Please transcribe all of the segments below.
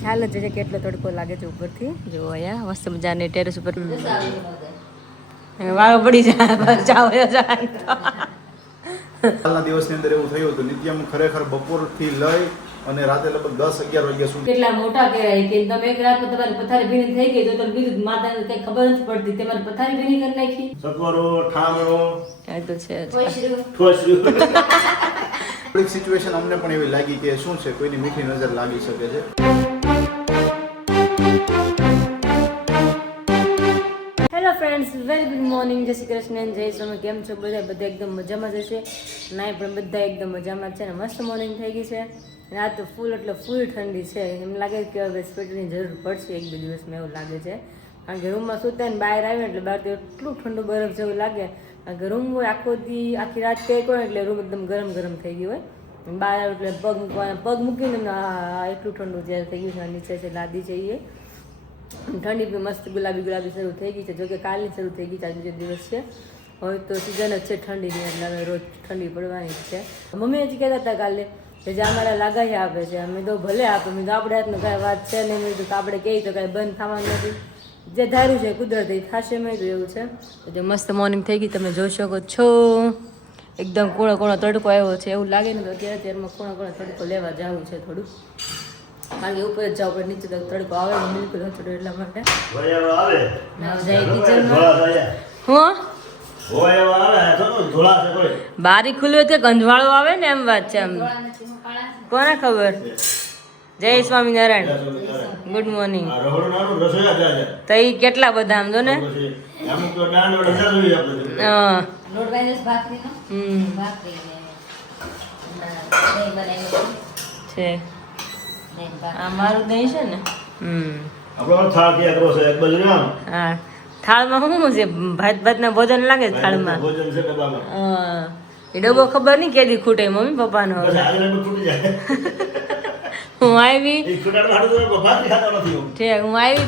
ખ્યાલ જ છે કેટલો તડકો લાગે છે ઉપરથી. જો અહીંયા મસ્ત મજાની ટેરેસ ઉપર વાળ પડી જાય. કાલના દિવસની અંદર એવું થયું હતું. નિત્યમ ખરેખર બપોરથી લઈ અને રાતે લગભગ 10-11 વાગ્યા સુધી કેટલા મોટા કહેવાય કે તમે એક રાત તમારી પથારી ભીની થઈ ગઈ તો તમે બીજું માતાને કઈ ખબર નથી પડતી. તમારી પથારી ભીની કરી નાખી. સકવરો ઠામણો એ તો છે ઠોસર્યું. થોડીક સિચ્યુએશન અમને પણ એવી લાગી કે શું છે, કોઈની મીઠી નજર લાગી શકે છે. Hello friends, very good morning. જય શ્રી કૃષ્ણ, જય સ્વામી. કેમ છો બધા? બધા એકદમ મજામાં જ હશે. ના પણ બધા એકદમ મજામાં છે ને મસ્ત મોર્નિંગ થઈ ગઈ છે. અને આ તો ફૂલ એટલે ફૂલ ઠંડી છે. એમ લાગે કે હવે સ્વેટરની જરૂર પડશે એક બે દિવસમાં, એવું લાગે છે. કારણ કે રૂમમાં સૂતા ને બહાર આવે એટલે બહાર તો એટલું ઠંડુ બરફ જેવું લાગે. કારણ કે રૂમ હોય આખી રાત કંઈક હોય એટલે રૂમ એકદમ ગરમ ગરમ થઈ ગયું હોય. બહાર આવે એટલે પગ મૂકીને એટલું ઠંડુ જ્યારે થઈ ગયું છે. નીચે છે લાદી છે એ ઠંડી બી મસ્ત ગુલાબી શરૂ થઈ ગઈ છે. જોકે કાલની શરૂ થઈ ગઈ છે, આજે બીજો દિવસ છે. હવે તો સિઝન જ છે ઠંડીની એટલે હવે રોજ ઠંડી પડવાની જ છે. મમ્મી હજી કહેતા હતા કાલે કે જે અમારા લાગાઈ આપે છે. અમે તો ભલે આપે, મેં તો આપણે હાથનું કાંઈ વાત છે નહીં. મેં તો આપણે કહીએ તો કાંઈ બંધ થવાનું નથી. જે ધાર્યું છે કુદરત થશે. મેં તો એવું છે. એટલે મસ્ત મોર્નિંગ થઈ ગઈ, તમે જોઈ શકો છો. એકદમ કોણો તડકો આવ્યો છે એવું લાગે ને તો અત્યારમાં કોણો તડકો લેવા જવું છે થોડું. કારણ કે ઉપર જ જવું પડે, નીચે તો તડકો આવે બિલકુલ હચડો એટલા માટે બારી ખુલ્લી છે, ગંધવાળો આવે ને એમ વાત છે. એમ કોને ખબર. જય સ્વામિનારાયણ, ગુડ મોર્નિંગ. તો એ કેટલા બધા આમ જો ને છે. આ મારું દહીં છે ને. હા, થાળમાં શું છે? ભાત ના ભોજન લાગે થાળમાં. એ ડબ્બો ખબર નહીં કેદી ખૂટે મમ્મી પપ્પાનો. હું આવી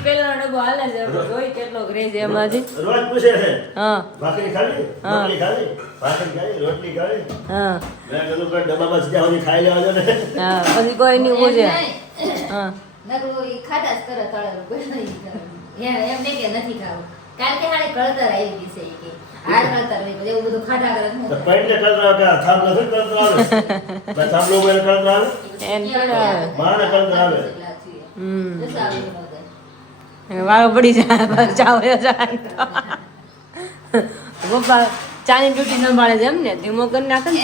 પેલા ડબ્બો હાલે છે, જોઈ કેટલો રહે છે એમાંથી. હા પછી કોઈ નહીં પૂછે. હા વાળ પડી જાય. પપ્પા ચાની ડ્યુટી સંભાળે છે એમ ને, ધીમો કરી નાખે ને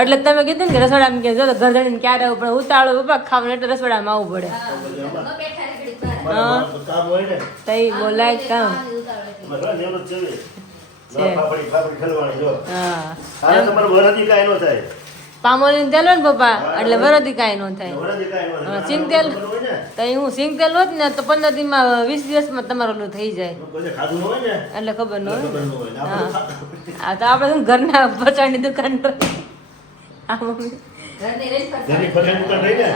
એટલે તમે કીધું ને કે રસોડામાં કે જો ઘર ધણીને ક્યારે આવું પણ ઉતાળો પપ્પા ખાવાનું એટલે રસોડામાં આવવું પડે. તઈ બોલાય કામ પામોલી તેલ હોય ને પપ્પા એટલે વરદી કાંઈ ન થાય. સિંગ તેલ તો હું સિંગ તેલ હોત ને તો 15 દિનમાં 20 દિવસમાં તમારું ઓલું થઈ જાય એટલે ખબર ન હોય. હા તો આપણે શું ઘરના પચાસની દુકાન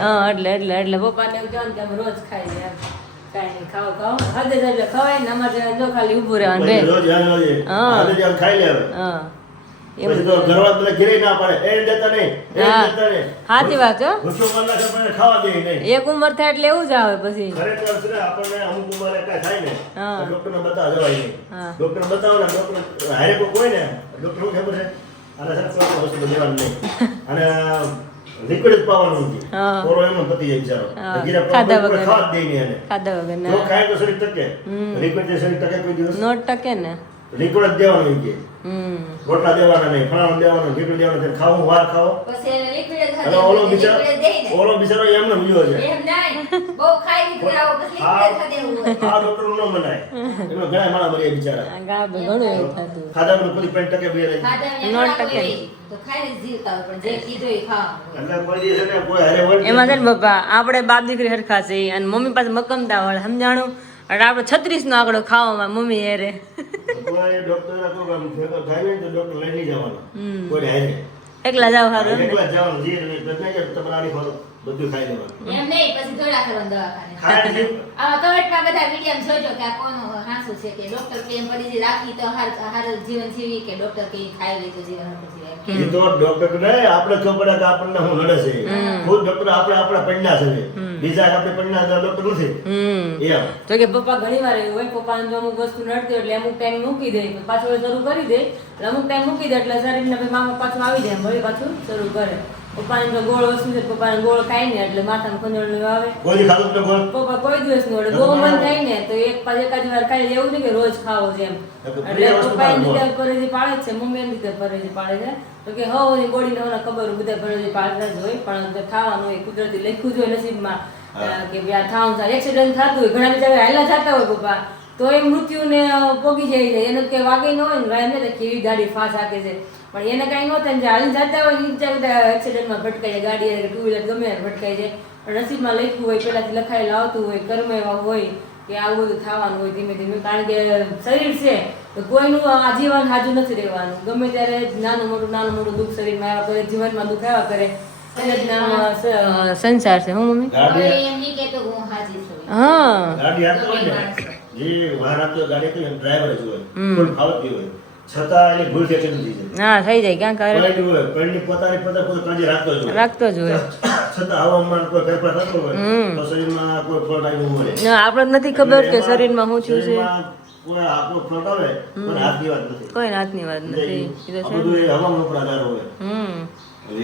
હા એટલે પપ્પાને એવું કહેવાનું કે અમે રોજ ખાઈએ એમ. કાંઈ નહીં ખાવ હદે એટલે ખવાય ને. અમારે જો ખાલી ઊભું રહેવાનું રે. હા સાચી વાત છે. એક ઉંમર થાય એટલે એવું જ આવે પછી. લિક્વિડ જ પાવાનું નથી. કોરો એમ પતી જાય બિચારો. ખાધા વગર ખાય તો શરીર ટકે. લિક્વિડ જે શરીર ટકે કોઈ દિવસ નોટ ટકે ને. લિક્વિડ જ દેવાનું કે રોટલા દેવાના નહીં, ફળાનું દેવાનું, લિક્વિડ દેવાનું. ખાવું વાર ખાઓ પછી લિક્વિડ જ ઓલો બિચારો એમને બીજો છે. એમ નહીં બહુ ખાઈ લીધું આવો પછી લિક્વિડ ખાધે એવું. આ ડોક્ટર નો મનાય. એમાં ઘણા માણા મરે બિચારા. ગાબ ઘણું એવું થતું. ખાધા પર કોઈ પેન્ટ ટકે બે રહે. નોટ ટકે તો ખાઈને જીવતા પણ જે કીધું એ ખાવાનું. એટલે કોઈ દિવસ ને કોઈ હારે હોય એમાં છે ને પપ્પા આપણે બાપ દીકરી હરખા છે અને મમ્મી પાસે મકમદા વાળા સમજાણું. એટલે આપણે 36 નો આંકડો ખાવામાં મમ્મી હેરે. કોઈ ડોક્ટર કોઈ કામ ફેકો થાય ને તો ડોક્ટર લઈ નહીં જવાનો. કોઈ હારે એકલા જાવ હારું. એકલા જવાનું જે તમારી ફોલો બધું ખાઈ લેવાનું. એમ નહીં, પછી દોડા કરવાનું દવાખાને. ખાય છે. આવા કમેન્ટમાં બધા વિડીયો જોજો કે આ કોનું હાસું છે કે ડોક્ટર કે એમ પડી રાખી તો હાર જીવન જીવી કે ડોક્ટર કે ખાઈ લે તો જીવન હતું જીવે. એ તો ડોક્ટર ને આપણે ખબર પડે કે આપણને હું નડે છે. ખુદ ડોક્ટર આપણા પૈડા છે. બીજા આપણે પૈડા ડોક્ટર નથી. એમ. તો કે પપ્પા ઘણી વાર એવું હોય, પપ્પાને જો અમુક વસ્તુ નડતી હોય એટલે અમુક ટાઈમ મૂકી દે, પાછું શરૂ કરી દે, એટલે અમુક ટાઈમ મૂકી દે એટલે શરીરને પછી મામા પાછું આવી જાય, વળી પાછું શરૂ કરે. પપ્પાને તો ગોળ વસ્તુ છે, પપ્પાને ગોળ ખાય ને એટલે માથામાં ખંજોળ આવે. કોઈ ખાધું તો ગોળ. પપ્પા કોઈ દિવસ નહીં એટલે ગોળ બંધ થાય ને તો એકાદ વાર ખાઈ લે, એવું નહીં કે રોજ ખાવો છે એમ. એટલે પપ્પા એની રીતે પરેજી પાડે છે, મમ્મી એની રીતે પરેજી પાડે છે. તો કે હવની બોડીને મને ખબર હોય બધા પરેજી પાડતા જ હોય, પણ ખાવાનું હોય કુદરતી લખ્યું જ હોય નસીબમાં કે ભાઈ આ થાવું થાય. એક્સિડન્ટ થતું હોય, ઘણા બિચારા હાલા થતા હોય પપ્પા, તો એ મૃત્યુને પોગી જાય છે. એને કઈ વાગે ન હોય ને ભાઈ એમને કેવી ગાડી ફાસ હાકે છે, પણ એને કઈ ન થાય જે હાલી જતા હોય એ બધા એક્સિડન્ટમાં ભટકાય જાય, ગાડી ટુ વ્હીલર ગમે ભટકાઈ જાય. પણ નસીબમાં લખ્યું હોય, પેલાથી લખાયેલું આવતું હોય, કર્મ એવા હોય કે આવું બધું થવાનું હોય ધીમે ધીમે. કારણ કે શરીર છે તો કોઈનું આજીવન હાજુ નથી રહેવાનું. ગમે ત્યારે નાનું મોટું દુઃખ શરીરમાં આવ્યા કરે, જીવનમાં દુઃખ આવ્યા કરે. એને જ નામ સંસાર છે. હું મમ્મી હવે એમ નહીં કહેતો કે હું હાજી છું. હા ગાડી આપતો હોય ને, જે વાહન આપતો ગાડી તો ડ્રાઈવર જ હોય, કોઈ ફાવતી હોય, છતાં એને ભૂલ થઈ જાય. હા થઈ જાય ક્યાં કરે કોઈ હોય પણ પોતાની કાળજી રાખતો જ હોય. છતાં હવામાન કોઈ ફેરફાર થતો હોય તો શરીરમાં કોઈ ફોલ્ટ આવ્યો હોય. ના આપણે નથી ખબર કે શરીરમાં શું થયું છે. શરીરમાં કોઈ આખો ફોલ્ટ આવે પણ હાથની વાત નથી. કોઈ નાતની વાત નથી. એ તો આ બધું એ હવામાન ઉપર આધાર હોય.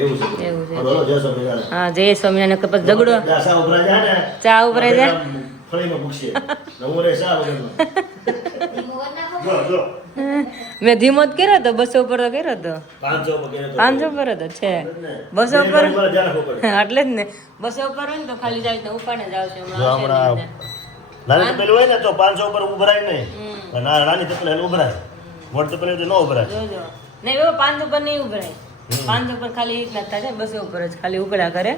એવું છે. એવું છે. બોલો જય સ્વામિનારાયણ. હા જય સ્વામિનારાયણ. પછી ઝઘડો ચા ઉભરાઈ જાય ને, ચા ઉભરાઈ જાય. ફળીમાં પૂછશે હું રે શા વગરનો. ધીમું વર નાખો. જો જો મેં ધીમો જ કર્યો હતો, 200 ઉપર તો કર્યો હતો. 500 વગેરે તો 500 ઉપર જ છે. 200 ઉપર ઉપર જાણ ખબર. એટલે જ ને 200 ઉપર હોય ને તો ખાલી જાય તો ઉપાડે જ આવશે. જો હમણાં નાની તપેલી હોય ને તો 500 ઉપર ઉભરાય નહીં. ના નાની તપેલી એને ઉભરાય, મોટી તપેલી હોય તો ન ઉભરાય. જોજો નહીં બાબા 500 ઉપર નહીં ઉભરાય. 500 ઉપર ખાલી એક લાગતા છે, 200 ઉપર જ ખાલી ઉકળા કરે.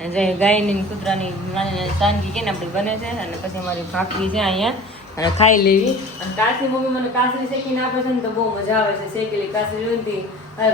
અને જે ગાયની કૂતરાની નાની નાની સાંગી કે ને આપણી બને છે, અને પછી અમારી ભાખરી છે અહીંયા અને ખાઈ લેવી. અને કાચની મમ્મી મને કાસરી શેકીને આપે છે ને તો બહુ મજા આવે છે. શેકેલી કાસરી જોઈતી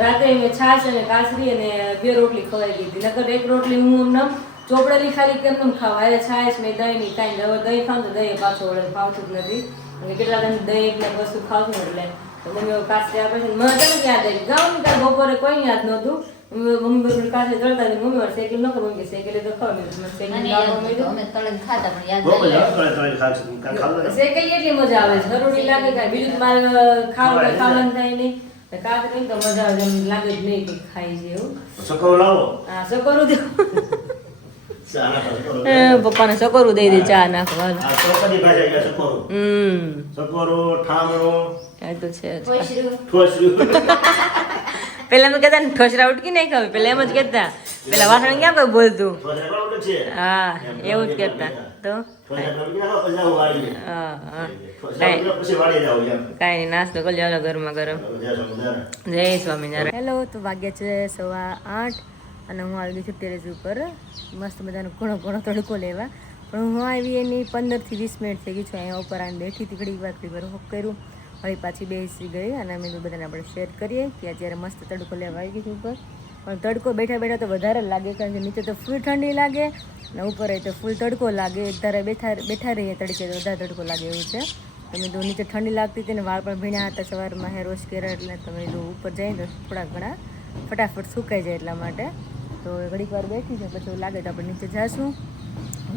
રાત્રે મેં છાશ અને કાસરી અને 2 રોટલી ખવાઈ ગઈ હતી. નકર એક રોટલી હું એમને ચોપડેલી ખાલી કેમ એમ ખાવા, અરે છાશ મેં દહીં ની કાંઈ હવે દહીં ખાવ તો દહીં પાછો વળે ફાવતું જ નથી. અને કેટલા ટાઈમ દહીં એટલે વસ્તુ ખાવતું એટલે તો મમ્મી કાસરી આપે છે. મને કેમ યાદ આવી ગાઉં ને ત્યાં બપોરે કોઈ યાદ નહોતું. મમ્મી બપોરે કાસરી તળતા હતી. મમ્મી વાર શેકેલી ન ખબર કે શેકેલી તો ખાવ મને યાદ નહોતું. અમે તળીને ખાતા પણ યાદ બહુ નહીં મજા આવે. આવે તળે ખાય છે. ખાવા શેકેલી એટલી મજા આવે છે. હરોડી લાગે કાંઈ બીજું તો મારે ખાવાનું થાય નહીં. કાકરી તો મજા આવે એમ લાગે જ નહીં કે ખાઈ છે એવું. સકોરો લાવો. હા સકોરું દે. ચા નાખો સકોરો. પપ્પાને સકોરું દઈ દે ચા નાખવાનું. આ ચોકડી ભાઈ ગયા સકોરો. સકોરો ઠામણો એ તો છે જ. કોઈશરું. ઠોસરું. પેલા તો કહેતા ને ઠોસરા ઉટકી નહીં ખાવી, પેલા એમ જ કહેતા. પેલા વાસણ ક્યાં કોઈ બોલતું. ઠોસરા કોણ છે? હા એવું જ કહેતા. તો ઠોસરા કોણ કે પછી આવું વાળી. હા હા ઠોસરા પછી વાળી જાવ એમ. કાંઈ નહીં, નાસ્તો કરી લેવાનો ગરમા ગરમ. જય સ્વામિનારાયણ. જય સ્વામિનારાયણ. હેલો, તો વાગ્યા છે 8:15 અને હું આવી ગઈ છું ટેરેસ ઉપર મસ્ત મજાનો ઘણો તડકો લેવા. પણ હું આવી એની 15 થી 20 મિનિટ થઈ ગઈ છું. અહીંયા ઉપર આવીને બેઠી હતી, ઘડી વાર હોપ કર્યું, હવે પાછી બેસી ગઈ. અને અમે તો બધાને આપણે શેર કરીએ કે અત્યારે મસ્ત તડકો લેવા આવી ગઈ છું ઉપર. પણ તડકો બેઠા બેઠા તો વધારે લાગે, કારણ કે નીચે તો ફૂલ ઠંડી લાગે અને ઉપર તો ફૂલ તડકો લાગે. એક ધારે બેઠા રહીએ તડકે તો વધારે તડકો લાગે એવું છે. તમે તો નીચે ઠંડી લાગતી હતી ને વાળ પણ ભીણ્યા હતા સવારમાં હેર વોશ કર્યા, એટલે તમે તો ઉપર જઈને તો થોડા ઘણા ફટાફટ સુકાઈ જાય એટલા માટે. તો ઘડીક વાર બેઠી છે, પછી એવું લાગે તો આપણે નીચે જઈશું.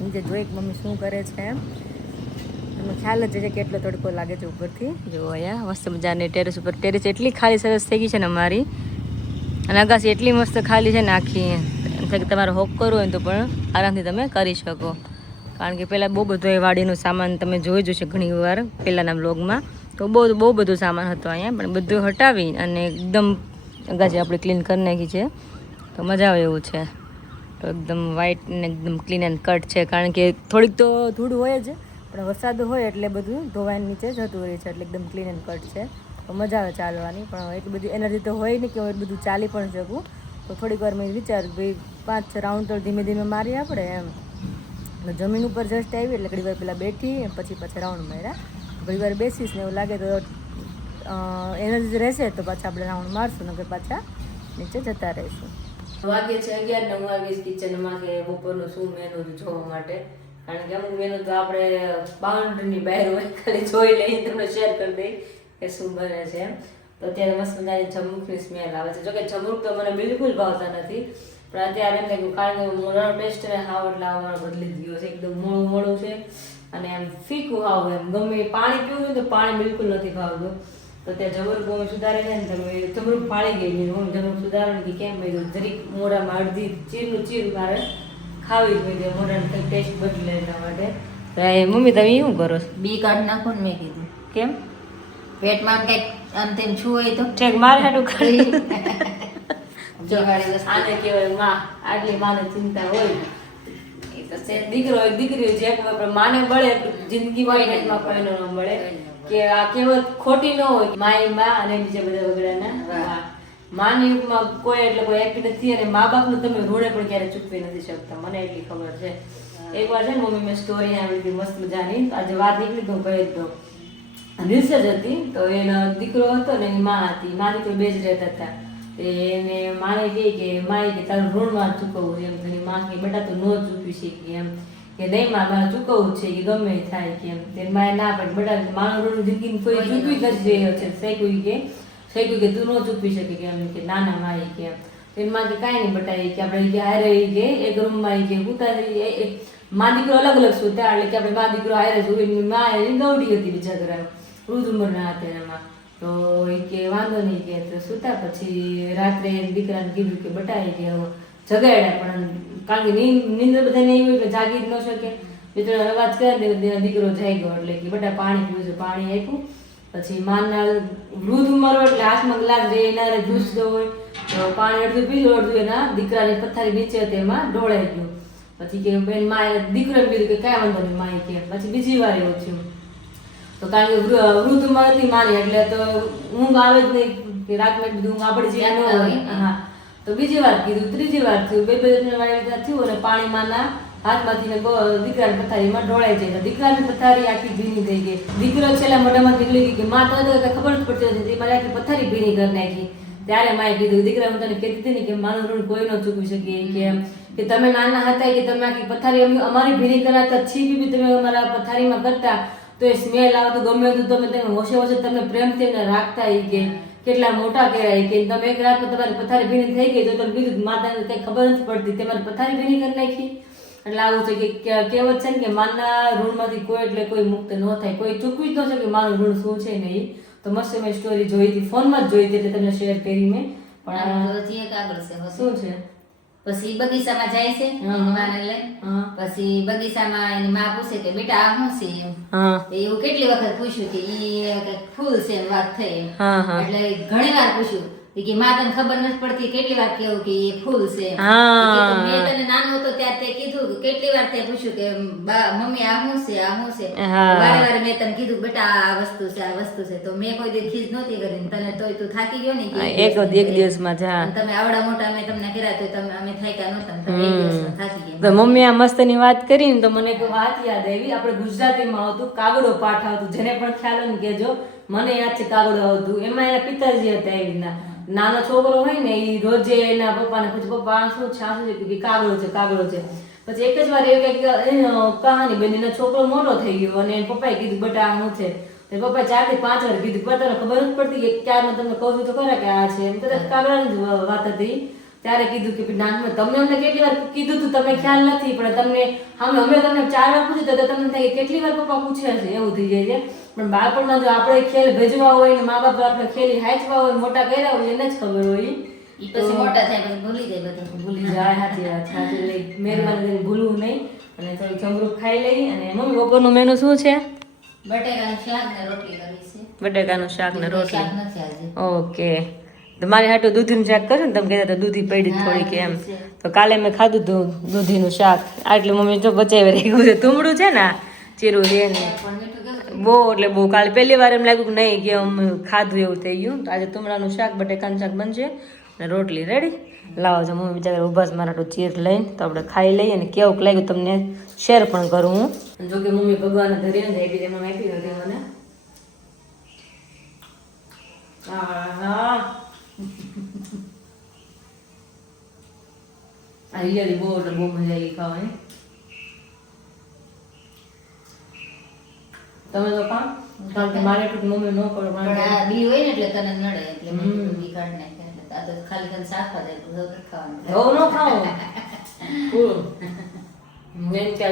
નીચે જોઈ કે મમ્મી શું કરે છે એમ. તમને ખ્યાલ જ છે કેટલો તડકો લાગે છે ઉપરથી. જો અહીંયા મસ્ત મજાની ટેરેસ ઉપર, ટેરેસ એટલી ખાલી સરસ થઈ ગઈ છે ને અમારી, અને અગાસી એટલી મસ્ત ખાલી છે ને આખી. એમ થાય કે તમારે હોક કરવું હોય તો પણ આરામથી તમે કરી શકો. કારણ કે પહેલાં બહુ બધો એ વાડીનો સામાન તમે જોઈ જશે ઘણી વાર પહેલાંના બ્લોગમાં, તો બહુ બધું સામાન હતો અહીંયા, પણ બધું હટાવી અને એકદમ અગાસી આપણે ક્લીન કરી નાખી છે. તો મજા આવે એવું છે. તો એકદમ વ્હાઈટ ને એકદમ ક્લીન એન્ડ કટ છે. કારણ કે થોડીક તો ધૂળ હોય જ, પણ વરસાદ હોય એટલે બધું ધોવાઈને નીચે જતું રહે છે, એટલે એકદમ ક્લીન એન્ડ કટ છે. તો મજા આવે ચાલવાની. પણ એટલી બધી એનર્જી તો હોય નહીં કે હું એટલું બધું ચાલી પણ શકું. તો થોડીક વાર મેં વિચાર્યું ભાઈ 5-6 રાઉન્ડ તો ધીમે ધીમે મારી આપણે એમ. જમીન ઉપર જસ્ટ આવી એટલે ઘડી વાર પહેલાં બેઠી, પછી પાછા રાઉન્ડ માર્યા. ઘડી વાર બેસીશ ને એવું લાગે તો એનર્જી રહેશે તો પાછા આપણે રાઉન્ડ મારશું, નકર પાછા નીચે જતા રહીશું. વાગે છે 11 ને હું આવીશ કિચનમાં કે બપોરનું શું મેનુ જોવા માટે, કારણ કે અમુક મેનુ તો આપણે બાઉન્ડ્રીની બહાર હોય, ખાલી જોઈ લઈએ તમને શેર કરી દઈ કે શું બને છે એમ. તો અત્યારે મસ્ત મજાની જમરૂખની સ્મેલ આવે છે. જોકે જમરૂખ તો મને બિલકુલ ભાવતા નથી, પણ અત્યારે એમ લાગ્યું કારણ કે મોઢાનો ટેસ્ટ હાવ એટલે આવવાનો બદલી જ ગયો છે. એકદમ મોળું મોળું છે અને એમ ફીકું હાવ, એમ ગમે પાણી પીવું હોય તો પાણી બિલકુલ નથી ભાવતું. તો ત્યાં જમરૂખ મમ્મી સુધારે છે ને, તમે જમરૂખ ફાળી ગઈ મમ્મી જમરૂખ સુધારે કે કેમ ભાઈ જરીક મોઢામાં અડધી ચીરનું ચીર મારે ખાવી જ હોય, મોઢાનો કંઈક ટેસ્ટ બદલે એટલા માટે. તો મમ્મી તમે શું કરો છો? બી કાઢ નાખો ને મેં કીધું. કેમ? પેટમાં કઈક આમ તેમ છું હોય તો ઠેક મારે હાટું કરી દિવાળી વસ્તુ. આને કહેવાય માં, આટલી માને ચિંતા હોય. એ તો છે દીકરો હોય દીકરી હોય, જે કહેવાય પણ માને બળે એટલું જિંદગીમાં પેટમાં કોઈનો ન બળે. કે આ કહેવત ખોટી ન હોય, માય માં અને બીજા બધા વગડાના માની યુગમાં કોઈ એટલે કોઈ એક નથી, અને મા બાપનું તમે ઋણે પણ ક્યારે ચૂકવી નથી શકતા, મને એટલી ખબર છે. એકવાર છે ને મમ્મી મેં સ્ટોરી આવી હતી મસ્ત મજાની, આજે વાત નીકળી તો કહી દો. રીલ્સ જ હતી, તો એનો દીકરો હતો ને એની માં હતી, મા દીકરો બે જ રહેતા હતા. એને માને કહે કે માએ કે તારું ઋણ માં ચૂકવવું છે એમ. તેની માં કે બેટા તું ન ચૂકવી શકી એમ, કે નહીં માં મારે ચૂકવવું છે કે ગમે એ થાય કે એમ. તેની માએ ના પાડી, બેટા મારું ઋણ જિંદગી કોઈ ચૂકવી જ નથી રહ્યો છે. શેકું કે તું ન ચૂકવી શકે કે એમ, કે નાના માએ કે એમ. તેની માં કે કાંઈ નહીં બટાય કે આપણે હારે કે એક રૂમમાં કે ઉતારી મા દીકરો અલગ અલગ સુતા, એટલે કે આપણે મા દીકરો હારે જોયું. એની માં એની ગૌડી હતી બીજા ઘરે, વૃદ્ધ ઉંમરના હતા એમાં. તો એ કે વાંધો નહીં કે તો સુતા. પછી રાત્રે દીકરાને કીધું કે બટાય કે જગાડ્યા, પણ કારણ કે નીંદર બધા નહીં હોય એટલે જાગી જ ન શકે. મિત્રો અવાજ કરે દીકરો જાગ્યો, એટલે કે બેટા પાણી પીવું છે, પાણી આપ્યું. પછી માના વૃદ્ધ ઉંમર હોય એટલે હાથમાં ગ્લાસ રહે એના જૂસતો હોય, તો પાણી અડધું પીધું, અડધું એના દીકરાની પથારી નીચે હતી એમાં ઢોળાઈ ગયું. પછી કે બેન માએ દીકરાને કીધું કે કાંઈ વાંધો નહીં માએ કે. પછી બીજી વાર એવું થયું, તો કારણ કે વૃદ્ધ ઉંમર હતી માની એટલે તો ઊંઘ આવે જ નહીં, કે રાતમાં બધું ઊંઘ આપણે જે ન હોય. હા, તો બીજી વાર કીધું, ત્રીજી વાર થયું, બે ત્રણ વાર થયું, અને પાણીમાંના હાથમાંથી દીકરાની પથારીમાં ઢોળાઈ જાય. દીકરાની પથારી આખી ભીની થઈ ગઈ. દીકરો છેલ્લા મોઢામાં નીકળી ગઈ કે માં તો ખબર જ પડતી નથી, મારે આખી પથારી ભીની કરી નાખી. ત્યારે માએ કીધું દીકરા હું તને કહેતી હતી ને કે મારું ઋણ કોઈ ન ચૂકવી શકીએ, કે તમે નાના હતા કે તમે આખી પથારી અમારી ભીની કરાતા છીપી બી તમે અમારા પથારીમાં કરતા તો એ સ્મેલ આવતું ગમે હતું, તમે તમે હોશે હોશે તમે પ્રેમથી એમને રાખતા. એ કે કેટલા મોટા કહેવાય કે તમે એક રાતમાં તમારી પથારી ભીની થઈ ગઈ તો તમે કીધું માતાને કંઈ ખબર નથી પડતી, તમારી પથારી ભીની કરી નાખી. એટલે આવું છે કે કહેવત છે ને કે માના ઋણમાંથી કોઈ એટલે કોઈ મુક્ત ન થાય, કોઈ ચૂકવી જ ન શકે મારું ઋણ શું છે ને. એ તો મસ્ત મેં સ્ટોરી જોઈ હતી, ફોનમાં જ જોઈ હતી એટલે તમને શેર કરી મેં. પણ હજી એક આગળ છે શું છે, પછી બગીચામાં જાય છે માને લઈ. પછી બગીચામાં એની માં પૂછે કે બેટા આ શું છે એમ. એવું કેટલી વખત પૂછ્યું કે ઈ ફૂલ છે એમ વાત થઈ એમ. એટલે ઘણી વાર પૂછ્યું કે માં તને ખબર નથી પડતી, કેટલી વાર કેવું કે એ ફૂલ છે. મેં તને નાનો હતો ત્યારે તે કીધું, કેટલી વાર તે પૂછ્યું કે મમ્મી આ શું છે આ શું છે. વારે વારે મેં તને કીધું બેટા આ વસ્તુ છે આ વસ્તુ છે. તો મેં કોઈ દી ખીજ નહોતી કરી, તને તોય તું થાકી ગયો ને એક દિવસમાં તમે આવડા મોટા મેં તમને કર્યા તો તમે અમે થાક્યા નહોતા, તમે એક દિવસમાં થાકી ગયા. તો મમ્મી આ મસ્તની વાત કરી ને તો મને એક વાત યાદ આવી. આપણે ગુજરાતીમાં આવતું કાગડો પાઠ આવતું, જેને પણ ખ્યાલ હોય ને કહેજો. મને યાદ છે કાગડો આવતું, એમાં એના પિતાજી હતા એવી રીતના. નાનો છોકરો હોય ને એ રોજે એના પપ્પાને પૂછે પપ્પા આ શું છે, કાગડો છે કાગડો છે. પછી એક જ વાર એવી કઈક કહાની બની, એનો છોકરો મોટો થઈ ગયો અને એના પપ્પાએ કીધું બેટા આ શું છે. પપ્પા 4 થી 5 વાર કીધું, પણ તને ખબર જ પડતી કે ક્યારમાં તમને કહું છું તો ખરા કે આ છે એમ. કદાચ કાગડાની જ વાત હતી. ત્યારે કીધું કે નાનમાં તમને અમને કેટલી વાર કીધું તું, તમે ખ્યાલ નથી, પણ તમને અમે તમને 4 વાર પૂછ્યું તો તમને થાય કેટલી વાર પપ્પા પૂછ્યા છે એવું થઈ જાય છે. પણ બાળપણમાં જો આપણે ખેલ ભેજવા હોય ને મા બાપ આપણે ખેલી હાચવા હોય, મોટા કર્યા હોય એને જ ખબર હોય. પછી મોટા થાય પછી ભૂલી જાય બધું, ભૂલી જાય. સાચી વાત, સાચી લઈ મહેરબાની કરીને ભૂલવું નહીં. અને થોડું જમરૂખ ખાઈ લઈ. અને મમ્મી બપોરનું મેનુ શું છે? બટેકાનું શાક ને રોટલી કરવી છે. બટેકાનું શાક ને રોટલી. શાક નથી આજે. ઓકે. મારે હાટું દૂધીનું શાક કરશું ને, તમે કહેતા હતા દૂધી પડી થોડીક એમ. તો કાલે મેં ખાધું હતું દૂધીનું શાક. આટલું મમ્મી જો બચાવી રાખ્યું છે. તુમડું છે ને ચીરું છે ને બહુ, એટલે બહુ. કાલે પહેલી વાર એમ લાગ્યું કે નહીં કે અમે ખાધું એવું થઈ ગયું. તો આજે તુમડાનું શાક બટેકાનું શાક બનશે અને રોટલી રેડી. લાવો છો મમ્મી બિચારા ઉભા છે મારા ચીર લઈને, તો આપણે ખાઈ લઈએ અને કેવું લાગ્યું તમને શેર પણ કરું હું. જો કે મમ્મી ભગવાન ધરીને જાય બીજે એમાં આપી હતી મને. હા આ રિયલી બહુ એટલે બહુ મજા આવી ખાવાની. તમે તો ખાવ કારણ કે મારે એટલું મમ્મી ન કરો પણ આ બી હોય ને એટલે તને નડે એટલે મેં કીધું બી કાઢી નાખે એટલે આ તો ખાલી તને શાકવા જાય તો જબર ખાવાનું ઘઉં ન ખાવું મેન કે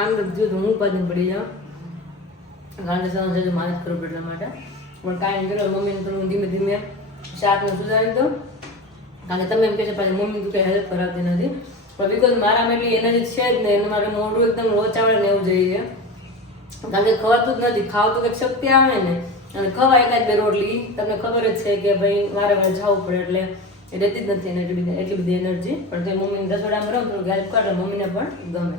આમ જો હું ઉપાધિ પડી જાઉં કારણ કે સમજ મારે જ કરવું એટલા માટે પણ કાંઈ નહીં કરો મમ્મીને થોડું ધીમે ધીમે શાકને સુધારી દઉં કારણ કે તમે એમ કહે છે પાછી મમ્મી તું કંઈ હેલ્પ કરાવતી નથી પણ બિકોઝ મારામાં એટલી એનર્જી છે જ નહીં મારે મોઢું એકદમ લોચાવડે ને એવું જોઈએ કારણ કે ખવાતું જ નથી ખાવ તો કંઈક શક્તિ આવે ને અને ખવાય એકાદ બે રોટલી તમને ખબર જ છે કે ભાઈ વારે વારે જવું પડે એટલે એ રહેતી જ નથી એને એટલી બધી એનર્જી પણ તે મમ્મીને રસોડામાં રહું થોડું હેલ્પ કરે મમ્મીને પણ ગમે.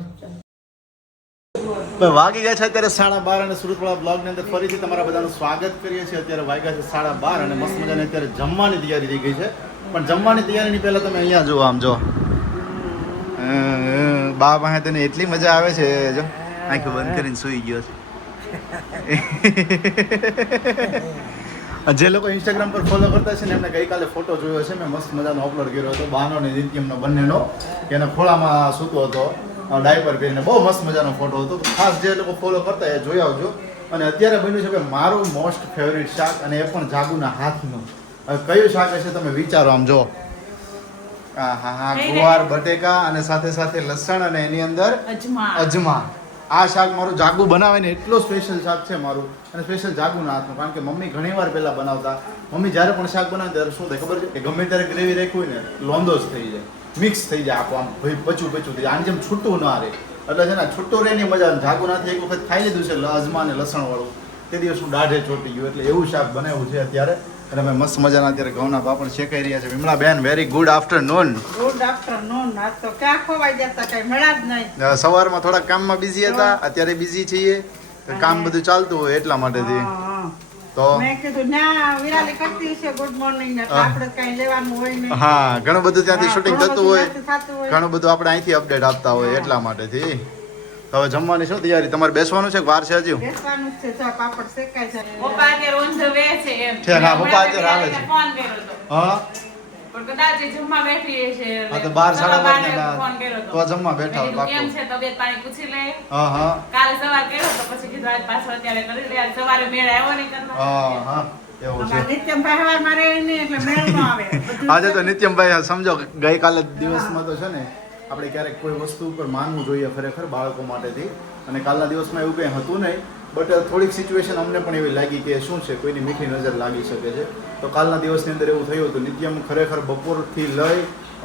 વાગી ગયા છે અત્યારે 12:30 અને સુરતવાળા બ્લોગની અંદર ફરીથી તમારા બધાનું સ્વાગત કરીએ છીએ. અત્યારે વાગ્યા છે 12:30 અને મસ્ત મજાની અત્યારે જમવાની તૈયારી થઈ ગઈ છે પણ જમવાની તૈયારીની પહેલા તમે અહીંયા જુઓ આમ જો બા પાસે તને એટલી મજા આવે છે જો આંખો બંધ કરીને સૂઈ ગયો છે. જે લોકો ઇન્સ્ટાગ્રામ પર ફોલો કરતા છે ને એમને ગઈકાલે ફોટો જોયો છે મેં મસ્ત મજાનો અપલોડ કર્યો હતો બાનો અને નિત્યમનો બંનેનો કે એના ખોળામાં સૂતો હતો ડાયપર પહેરીને બહુ મસ્ત મજાનો ફોટો હતો. ખાસ જે લોકો ફોલો કરતા એ જોઈ આવજો. અને અત્યારે બન્યું છે કે મારું મોસ્ટ ફેવરિટ શાક અને એ પણ જાગુના હાથનું. હવે કયું શાક હશે તમે વિચારો આમ જો હા ગુવાર બટેકા અને સાથે સાથે લસણ અને એની અંદર અજમા. આ શાક મારું જાગુ બનાવે ને એટલો સ્પેશિયલ શાક છે મારું અને સ્પેશિયલ જાગુના હાથનું કારણ કે મમ્મી ઘણીવાર પહેલા બનાવતા. મમ્મી જ્યારે પણ શાક બનાવે ત્યારે શું થાય ખબર છે કે ગમે ત્યારે ગ્રેવી રાખ્યું હોય ને લોંદો જ થઈ જાય મિક્સ થઈ જાય આખું આમ ભાઈ પચું થઈ જાય આની જેમ છૂટું ના રહે એટલે છે ને છૂટું રહે ની મજા જાગુનાથી એક વખત ખાઈ લીધું છે અજમા ને લસણ વાળું તે દિવસ હું દાઢે ચોટી ગયું એટલે એવું શાક બનાવ્યું છે અત્યારે અને અમે મસ્ત મજાના અત્યારે ઘઉંના પાપડ શેકાઈ રહ્યા છે. વિમલા બેન very good afternoon. Good afternoon. આજ તો ક્યાં ખોવાઈ જતા કઈ મળ્યા જ નહીં. સવારમાં થોડા કામમાં બિઝી હતા અત્યારે બિઝી છીએ કામ બધું ચાલતું હોય એટલા માટેથી તો મેં કીધું ના વિરાલી કરતી છે ગુડ મોર્નિંગ ને આપણે કઈ લેવાનું હોય નહીં. હા ઘણું બધું ત્યાંથી શૂટિંગ થતું હોય થતું હોય ઘણું બધું આપણે અહીંથી અપડેટ આપતા હોય એટલા માટેથી. હવે જમવાની શું તૈયારી તમારે બેસવાનું છે કે વાર છે હજુ? બેસવાનું જ છે જો પાપડ શેકાય છે. પપ્પા અત્યારે on the way છે એમ. છે હા પપ્પા અત્યારે આવે છે. ફોન કર્યો હતો હા પણ કદાચ એ જમવા બેઠી છે હા તો 12 12 12 ફોન કર્યો હતો તો જમવા બેઠા મેં કીધું હોય કેમ પાક્કું. છે તબિયત પાણી પૂછી લે હા હા કાલે સવાર કર્યો તો પછી કીધું આજ પાછો અત્યારે કરી લે આજ સવારે મેળ આવ્યો નહીં કરવા હા હા એવું છે. અમારા નિત્યમભાઈ હવારમાં રહે નહીં એટલે મેળ ન આવે. બધું આજે તો નિત્યમભાઈ સમજો ગઈકાલે દિવસમાં તો છે ને આપણે ક્યારેક કોઈ વસ્તુ ઉપર માનવું જોઈએ ખરેખર બાળકો માટેથી અને કાલના દિવસમાં એવું કંઈ હતું નહીં બટ થોડીક સિચ્યુએશન અમને પણ એવી લાગી કે શું છે કોઈની મીઠી નજર લાગી શકે છે. તો કાલના દિવસની અંદર એવું થયું હતું નિત્યમ ખરેખર બપોરથી લઈ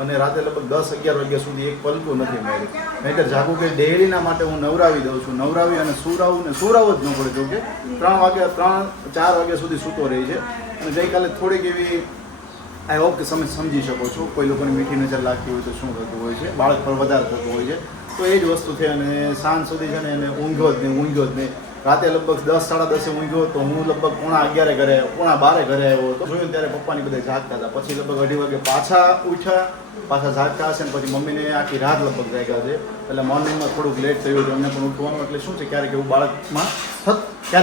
અને રાતે લગભગ 10-11 વાગ્યા સુધી એક પલકું નથી માર્યું. નહીંતર જાગું કે ડેલીના માટે હું નવરાવી દઉં છું નવરાવી અને સુરાવું જ ન પડે જો કે 4 વાગ્યા સુધી સૂતો રહી છે. અને ગઈકાલે થોડીક એવી આઈ હોપ કે તમે સમજી શકો છો કોઈ લોકોની મીઠી નજર લાગતી હોય તો શું થતું હોય છે બાળક પર વધારે થતું હોય છે તો એ જ વસ્તુ છે. અને સાંજ સુધી છે ને એને ઊંઘ્યો જ નહીં રાતે લગભગ 10-10:30 ઊંઘ્યો તો હું લગભગ 11:30 ઘરે 12:30 ઘરે આવ્યો તો જોયું ત્યારે પપ્પાની બધા જાગતા હતા પછી લગભગ 2:30 વાગે પાછા ઉઠ્યા પાછા જાગતા હશે ને પછી મમ્મીને આખી રાત લગભગ જાગ્યા છે એટલે મોર્નિંગમાં થોડુંક લેટ થયું હતું એમને પણ ઉઠવાનું એટલે શું છે ક્યારેક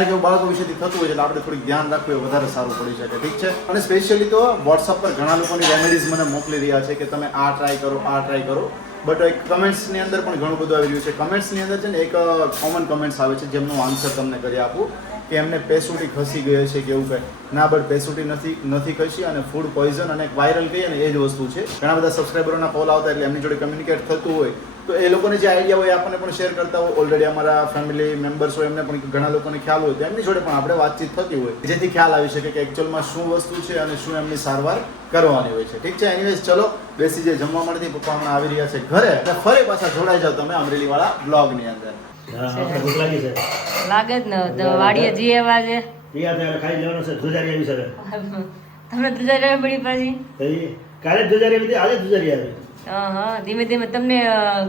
એવું બાળકો વિશેથી થતું હોય છે એટલે આપણે થોડીક ધ્યાન રાખવું એ વધારે સારું પડી શકે ઠીક છે. અને સ્પેશિયલી તો વોટ્સઅપ પર ઘણા લોકોની રેમેડીઝ મને મોકલી રહ્યા છે કે તમે આ ટ્રાય કરો બટ એક કમેન્ટ્સની અંદર પણ ઘણું બધું આવી રહ્યું છે. કમેન્ટ્સની અંદર છે ને એક કોમન કમેન્ટ્સ આવે છે જેમનું આન્સર તમને કરી આપું કે એમને પેસુટી ખસી ગઈ છે કે એવું કંઈ ના બટ પેસુટી નથી ખસી અને ફૂડ પોઈઝન અને વાયરલ કહીએ ને એ જ વસ્તુ છે. ઘણા બધા સબસ્ક્રાઈબરોના કોલ આવતા એટલે એમની જોડે કમ્યુનિકેટ થતું હોય તો એ લોકોને જે આઈડિયા હોય આપણને પણ શેર કરતા હોય ઓલરેડી અમારા ફેમિલી મેમ્બર્સ હોય એમને પણ ઘણા લોકોને ખ્યાલ હોય તો એમની જોડે પણ આપણે વાતચીત થતી હોય જેથી ખ્યાલ આવી શકે કે એકચ્યુઅલમાં શું વસ્તુ છે અને શું એમની સારવાર કરવાની હોય છે ઠીક છે. એનીવેઝ ચલો બેસી જે જમવા મળતી પપ્પા હમણાં આવી રહ્યા છે ઘરે એટલે ફરી પાછા જોડાઈ જાવ તમે અમરેલીવાળા બ્લોગની અંદર. આપણે ભૂખ લાગી છે લાગે જ ને તો વાડીએ જઈએ અવાજે ત્યાં ત્યારે ખાઈ લેવાનું છે ધ્રુજારી આવી છે તમને ધ્રુજારી આવી પડી પાછી કાલે જ ધ્રુજારી આવી આજે ધ્રુજારી આવી. હા ધીમે ધીમે તમને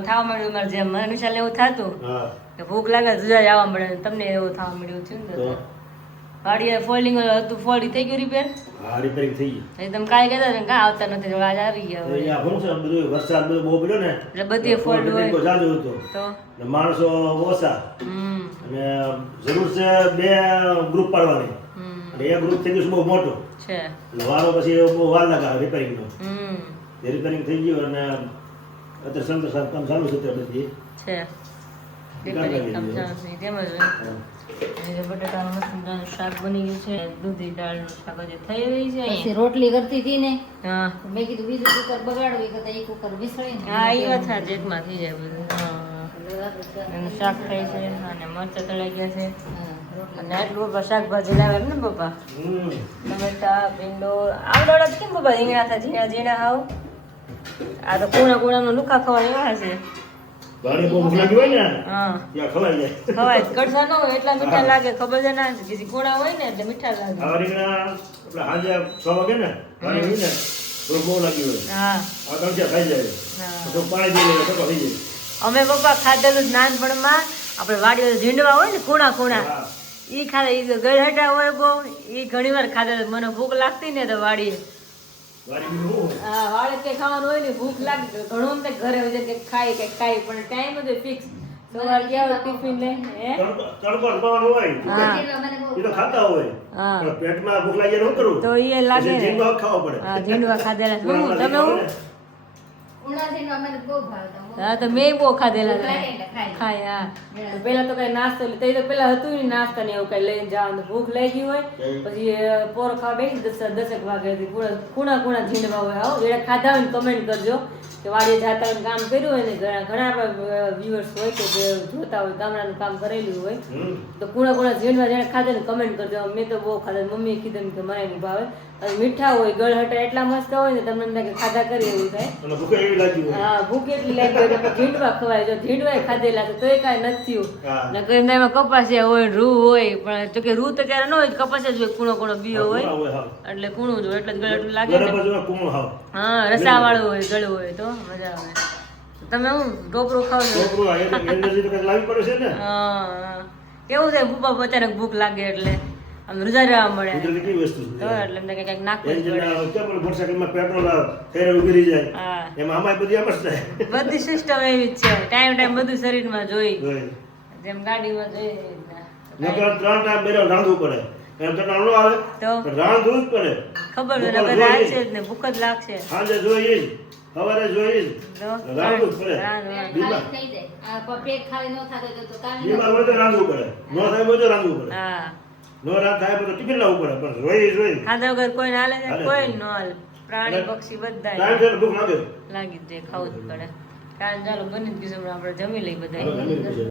થવા મળ્યું મારે જેમ મને વિશાલ એવું થતું હા કે ભૂખ લાગે ધ્રુજારી આવવા મળે તમને એવું થવા મળ્યું થયું ને તો ગાડી ફોલ્ડિંગ હતું ફોલ્ડિંગ થઈ ગયું રિપેર હા રિપેરિંગ થઈ ગયું તમે કાંઈ કહેતા હતા કાં આવતા નથી તો આજ આવી ગયા હવે. આ શું છે બધું વરસાદ બધું બહુ પડ્યો ને એટલે બધી ફોલ્ડ હોય જાજુ હતો તો ને માણસો ઓછા અને જરૂર છે 2 ગ્રુપ પાડવાની અને એક ગ્રુપ થઈ ગયું બહુ મોટું છે એટલે વારો પછી બહુ વાર લાગે રિપેરિંગનો હમ રિપેરિંગ થઈ ગયું અને અત્યારે સંતોષ સાહેબ કામ ચાલુ છે અત્યારે બધી છે રિપેરિંગ કામ ચાલુ છે તેમ જ હોય. અને જે બટાટાનું મસ્ત મજાનું શાક બની ગયું છે, દૂધી દાળનું શાક હજી થઈ રહી છે પછી અહીંયા. રોટલી કરતી હતી ને હા મેં કીધું બીજું કુકર બગાડવું એ કરતા એ કુકર વિસળી ને હા એ વાત સાચી, એકમાં થઈ જાય બધું. હા અને શાક થાય છે અને મરચાં તળાઈ ગયા છે અને આટલું પપ્પા શાકભાજી લાવે ને પપ્પા, ટમેટા ભીંડો આવડોડા કેમ પપ્પા રીંગણા થાય ઝીણા ઝીણા હાવ? આ તો કુણા કુણાનો લુખા ખવાય એવા છે. પાણી બહુ ભૂખ લાગી હોય ને હા ત્યાં ખવાઈ જાય. ખવાય કડસા ન હોય એટલા મીઠા લાગે, ખબર છે ના કે કુણા હોય ને એટલે મીઠા લાગે. આવા રીંગણા આપણે સાંજે 6 વાગે ને પાણી હોય ને થોડું બહુ લાગી હોય હા આ તણખ્યા ખાઈ જાય હા તો પાણી પી લે તો થઈ જાય. અમે પપ્પા ખાધેલું જ નાનપણમાં, આપણે વાડીઓ ઝીંડવા હોય ને કુણા કુણા હા. ઈ ખાધા, ઈ ગળહટા હોય બહુ, ઈ ઘણી વાર ખાધા. મને ભૂખ લાગતી ને તો વાડીએ વાડી બીજું શું? હા વાડે કઈ ખાવાનું હોય ને ભૂખ લાગી તો ઘણું ને ઘરે હોય કે ખાઈ પણ ટાઈમ જ ફિક્સ. સવાર ગયા ટિફિન લઈને હે તડકો ખાવાનું હોય હા એ તો ખાતા હોય હા પણ પેટમાં ભૂખ લાગી ન કરું તો ઈ લાગે પછી ને. જીભમાં ખાવા પડે. હા ઝીંડવા ખાધેલા. હું તમે હું ઉનાથી મને બહુ ભાવતા હા તો મેં બહુ ખાધેલા ભૂખ લાગે હતા. એટલે ખાય. ખાય હા તો પેલા તો કઈ નાસ્તો એટલે તઈ તો પેલા હતું ને નાસ્તા ને એવું કઈ લઈને જવાનું, ભૂખ લાગી હોય પછી પોર ખાવા બેસી 10 વાગે કુણા કુણા ઝીંડવા હોય. આવો જેને ખાધા હોય ને કમેન્ટ કરજો કે વાડીએ જાતા હોય ને કામ કર્યું હોય ને ઘણા આપણા વ્યુઅર્સ હોય કે જે જોતા હોય ગામડાનું કામ કરેલું હોય તો કુણા કુણા ઝીંડવા જેને ખાધા ને કમેન્ટ કરજો. મેં તો બહુ ખાધા, મમ્મીએ કીધું કે મને નહીં ભાવે. અને મીઠા હોય ગળહટા એટલા મસ્ત હોય ને તમને એમ થાય કે ખાધા કરી એવું થાય. અને ભૂખ એવી લાગી હોય. હા ભૂખ એટલી લાગી હોય એટલે ઝીંડવા ખવાય. જો ઝીંડવા ખાધેલા છે તોય કાંઈ નથી હા. થયું. નકર એમાં કપાસિયા હોય, રૂ હોય, પણ જો કે રૂ તો ત્યારે ન હોય, કપાસિયા જ હોય, કૂણો કૂણો બીયો હોય હોય હા. એટલે કૂણું જ હોય એટલે જ ગળેટું લાગે ને. બરાબર જો કુણું હાવ. હા રસાવાળું હોય, ગળું હોય તો મજા આવે. તમે હું ઢોકળું ખાવ છો? છોકરું આ એનર્જી તો કંઈક લાવી પડે છે ને. હા કેવું થાય ભૂપા અચાનક ભૂખ લાગે એટલે આમ રજા રહેવા મળે કુદરતી કેવી વસ્તુ તો છે. એટલે એમને કંઈક નાખવું જ એન્જિન પડે. કેમ ઓલું મોટરસાઇકલમાં પેટ્રોલ થઈને ઊભી રહી જાય હા એમાં આમાંય બધી આમ જ થાય. બધી સિસ્ટમ એવી જ છે, ટાઈમ બધું શરીરમાં જોઈ હોય. જેમ ગાડીમાં જોઈએ એવી રીતના. નકર 3 ટાઈમ બેરો રાંધવું પડે એમ તો ન આવે તો પણ રાંધવું જ પડે. ખબર હોય બપોર નકર જોઈએ. છે જ ને ભૂખ જ લાગશે સાંજે જોઈએ જ, સવારે જોઈએ જ. તો રાંધવું જ પડે. રાંધવાનું. બીમાર ખાલી થઈ જાય આ પેટ ખાલી ન થતો તો કાલે બીમાર હોય તો રાંધવું પડે, ન થાય હોય તો રાંધવું પડે. હા નો રાંધ થાય તો ટિફિન લાવવું પડે પણ જોઈ ખાધા વગર કોઈ હાલે છે? હાલે. કોઈ ન હાલે. પ્રાણી પક્ષી બધા ટાઈમ છે ભૂખ લાગે. લાગી જ જાય, ખાવું જ પડે. કારણ ચાલો બની જ ગયું છે, હમણાં આપણે જમી લઈ બધા. હવે જમી લીધું છે.